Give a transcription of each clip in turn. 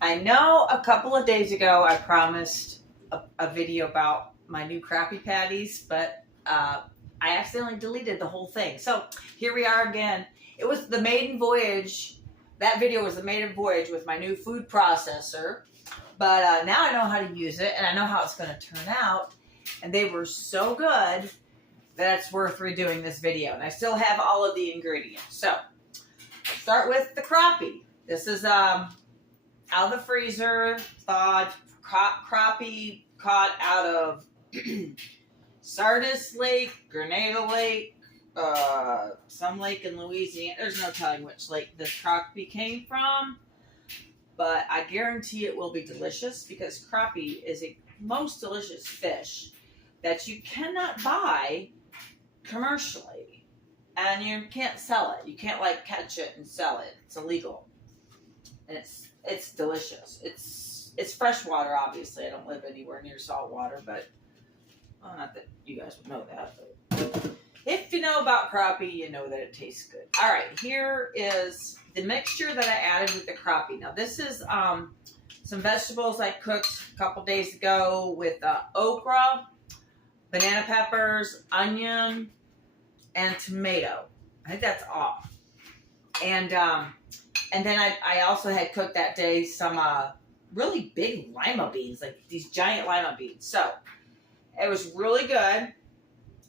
I know a couple of days ago I promised a video about my new Crappie Patties, but I accidentally deleted the whole thing. So here we are again. It was the maiden voyage. That video was the maiden voyage with my new food processor. But now I know how to use it, and I know how it's going to turn out. And they were so good that it's worth redoing this video. And I still have all of the ingredients. So start with the crappie. This is out of the freezer, thawed crappie caught out of Sardis Lake, Grenada Lake, some lake in Louisiana. There's no telling which lake this crappie came from, but I guarantee it will be delicious because crappie is a most delicious fish that you cannot buy commercially, and you can't sell it. You can't like catch it and sell it. It's illegal, and it's delicious. It's fresh water, obviously. I don't live anywhere near salt water, but well, not that you guys would know that. But if you know about crappie, you know that it tastes good. All right, here is the mixture that I added with the crappie. Now, this is some vegetables I cooked a couple days ago with okra, banana peppers, onion, and tomato. I think that's all. And then I also had cooked that day some really big lima beans, like these giant lima beans. So it was really good,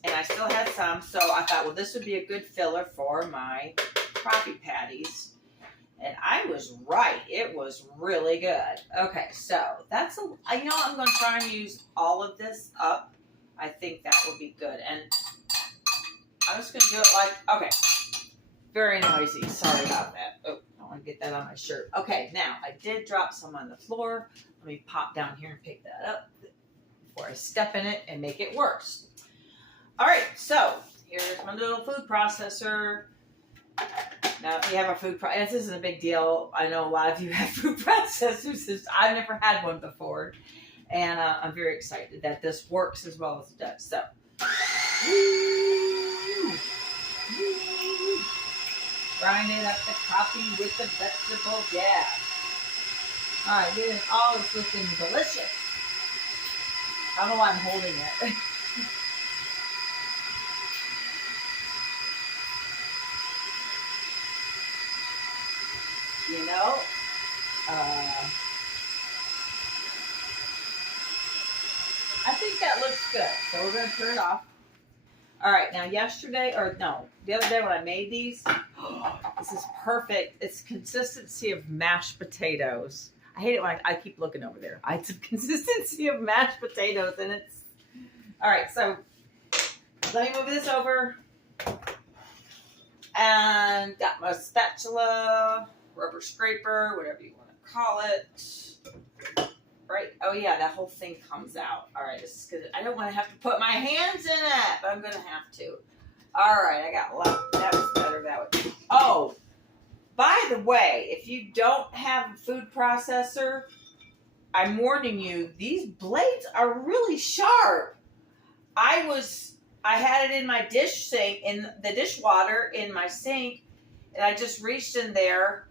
and I still had some. So I thought, well, this would be a good filler for my crappie patties. And I was right. It was really good. Okay, so that's I'm going to try and use all of this up. I think that would be good. And I'm just going to do it like, okay, very noisy. Sorry about that. Oh, I don't want to get that on my shirt. Okay, now I did drop some on the floor. Let me pop down here and pick that up before I step in it and make it worse. All right, so here's my little food processor. Now, if you have a food processor, this isn't a big deal. I know a lot of you have food processors. I've never had one before, and I'm very excited that this works as well as it does. So, grinding up the crappie with the vegetable gas. All right, this all is looking delicious. I don't know why I'm holding it. You know, I think that looks good. So we're going to turn it off. All right, now the other day when I made these, this is perfect. It's consistency of mashed potatoes. I hate it when I keep looking over there. It's a consistency of mashed potatoes, and it's... All right, so let me move this over. And got my spatula, rubber scraper, whatever you want to call it. Right? Oh, yeah, that whole thing comes out. All right, this is good. I don't want to have to put my hands in it, but I'm going to have to. All right, I got luck. That was better that way. Oh, by the way, if you don't have a food processor, I'm warning you, these blades are really sharp. I had it in my dish sink, in the dishwater in my sink, and I just reached in there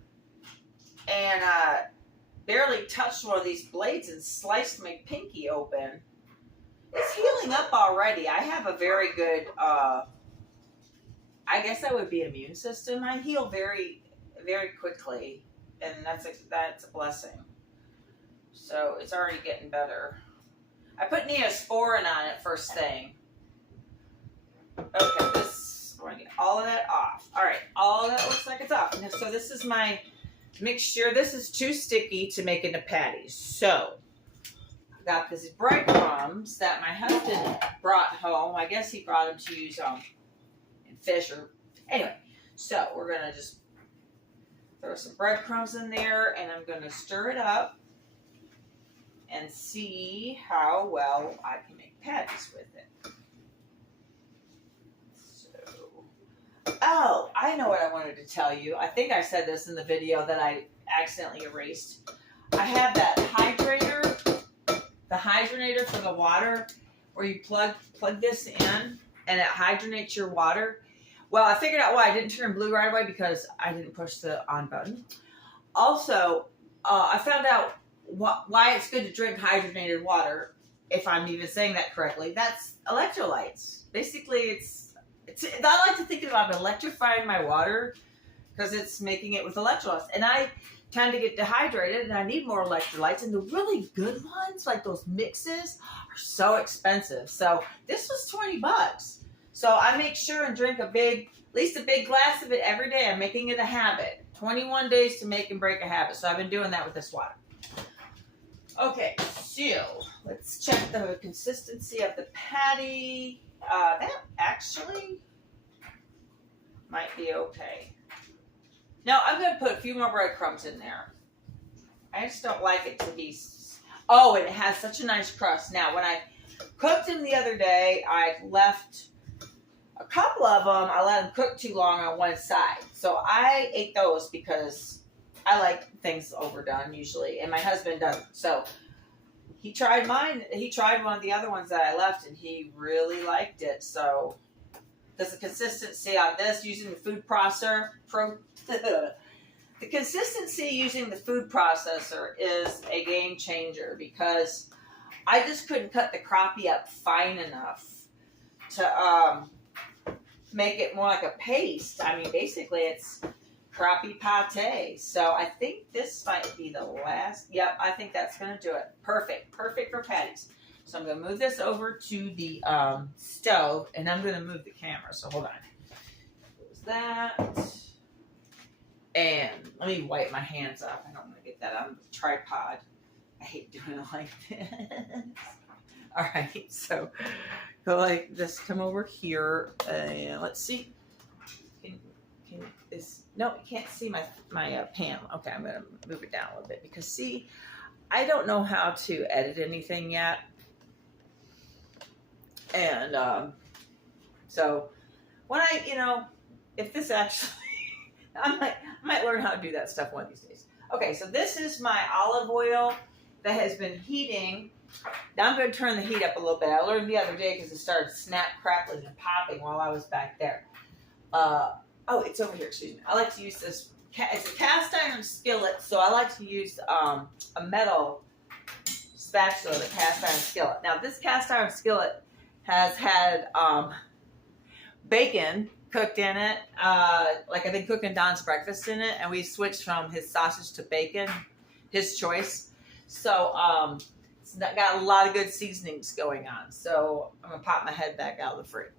and barely touched one of these blades and sliced my pinky open. It's healing up already. I have a very good, I guess that would be immune system. I heal very, very quickly, and that's a blessing. So it's already getting better. I put Neosporin on it first thing. Okay, we're going to get all of that off. All right, all of that looks like it's off. So this is my mixture. This is too sticky to make into patties. So I got these breadcrumbs that my husband brought home. I guess he brought them to use in fish or... Anyway, so we're going to just throw some breadcrumbs in there, and I'm going to stir it up and see how well I can make patties with it. Oh, I know what I wanted to tell you. I think I said this in the video that I accidentally erased. I have that hydrator, the hydrogenator for the water, where you plug this in and it hydrogenates your water. Well, I figured out why I didn't turn blue right away because I didn't push the on button. Also, I found out why it's good to drink hydrogenated water. If I'm even saying that correctly, that's electrolytes. Basically, it's. I like to think about electrifying my water because it's making it with electrolytes, and I tend to get dehydrated, and I need more electrolytes. And the really good ones, like those mixes, are so expensive. So this was $20. So I make sure and drink at least a big glass of it every day. I'm making it a habit. 21 days to make and break a habit. So I've been doing that with this water. Okay, so let's check the consistency of the patty. That actually might be okay. Now I'm going to put a few more breadcrumbs in there. I just don't like it to be... Oh, and it has such a nice crust. Now, when I cooked them the other day, I left a couple of them. I let them cook too long on one side. So I ate those because I like things overdone usually, and my husband doesn't. So he tried mine. He tried one of the other ones that I left, and he really liked it. So, because the consistency on this using the food processor, the consistency using the food processor is a game changer because I just couldn't cut the crappie up fine enough to make it more like a paste. I mean, basically it's crappie pate. So I think this might be the last. Yep, I think that's going to do it. Perfect. Perfect for patties. So I'm going to move this over to the stove, and I'm going to move the camera. So hold on. Close that. And let me wipe my hands off. I don't want to get that on the tripod. I hate doing it like this. All right, so go like this. Come over here, and let's see. No, you can't see my pan. Okay, I'm gonna move it down a little bit because see, I don't know how to edit anything yet, and so when if this actually, I might learn how to do that stuff one of these days. Okay, so this is my olive oil that has been heating. Now I'm going to turn the heat up a little bit. I learned the other day because it started snap, crackling, and popping while I was back there. Oh, it's over here. Excuse me. I like to use this. It's a cast iron skillet, so I like to use a metal spatula, the cast iron skillet. Now, this cast iron skillet has had bacon cooked in it. Like I've been cooking Don's breakfast in it, and we switched from his sausage to bacon, his choice. So it's got a lot of good seasonings going on. So I'm going to pop my head back out of the fridge.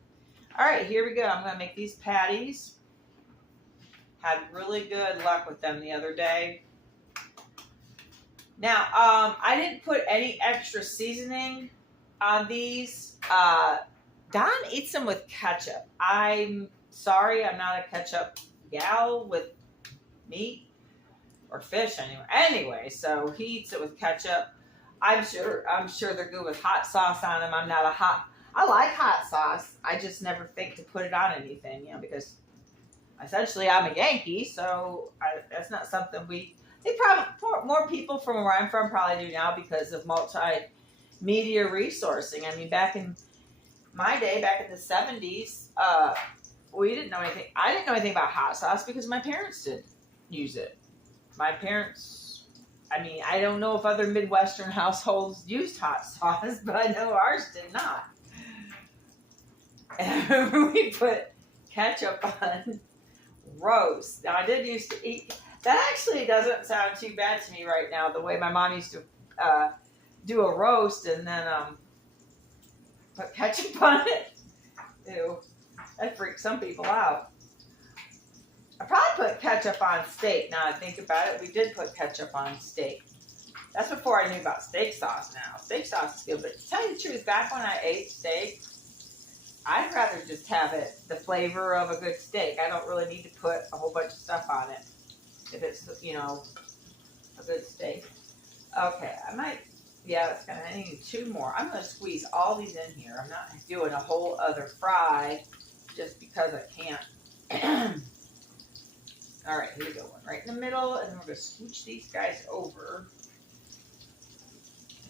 All right, here we go. I'm going to make these patties. Had really good luck with them the other day. Now, I didn't put any extra seasoning on these. Don eats them with ketchup. I'm sorry, I'm not a ketchup gal with meat or fish anyway. Anyway, so he eats it with ketchup. I'm sure they're good with hot sauce on them. I like hot sauce. I just never think to put it on anything, because essentially I'm a Yankee, so that's not something more people from where I'm from probably do now because of multimedia resourcing. I mean, back in my day, back in the 70s, we didn't know anything. I didn't know anything about hot sauce because my parents didn't use it. My parents, I don't know if other Midwestern households used hot sauce, but I know ours did not. And we put ketchup on roast. Now, I did used to eat. That actually doesn't sound too bad to me right now, the way my mom used to do a roast and then put ketchup on it. Ew. That freaks some people out. I probably put ketchup on steak. Now I think about it, we did put ketchup on steak. That's before I knew about steak sauce now. Steak sauce is good, but to tell you the truth, back when I ate steak, I'd rather just have the flavor of a good steak. I don't really need to put a whole bunch of stuff on it if it's, a good steak. Okay, I need 2 more. I'm going to squeeze all these in here. I'm not doing a whole other fry just because I can't. All right, here we go. One right in the middle, and then we're going to scooch these guys over.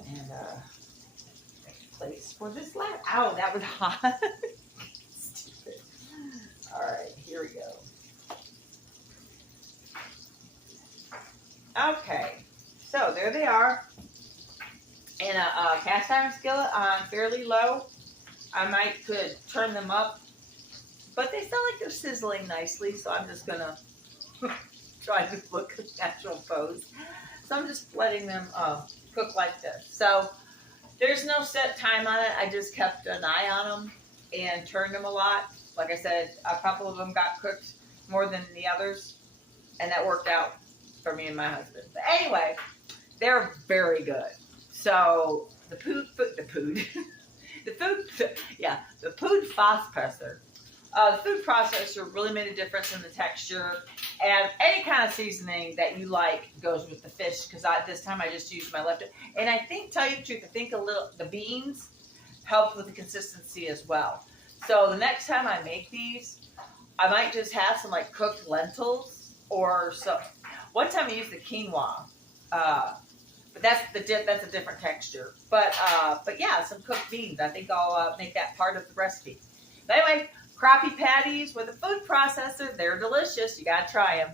And make a place for this last. Ow, that was hot. Stupid. All right, here we go. Okay, So there they are in a cast iron skillet on fairly low. I might could turn them up, but they sound like they're sizzling nicely, so I'm just gonna try to look at natural pose. So I'm just letting them cook like this. So there's no set time on it. I just kept an eye on them and turned them a lot. Like I said, a couple of them got cooked more than the others, and that worked out for me and my husband. But anyway, they're very good. So the food processor. The food processor really made a difference in the texture, and any kind of seasoning that you like goes with the fish. Because this time I just used my leftover, and I think, tell you the truth, I think the beans helped with the consistency as well. So the next time I make these, I might just have some like cooked lentils or so. One time I used the quinoa, but that's a different texture. But yeah, some cooked beans. I think I'll make that part of the recipe. But anyway, crappie patties with a food processor. They're delicious. You gotta try them.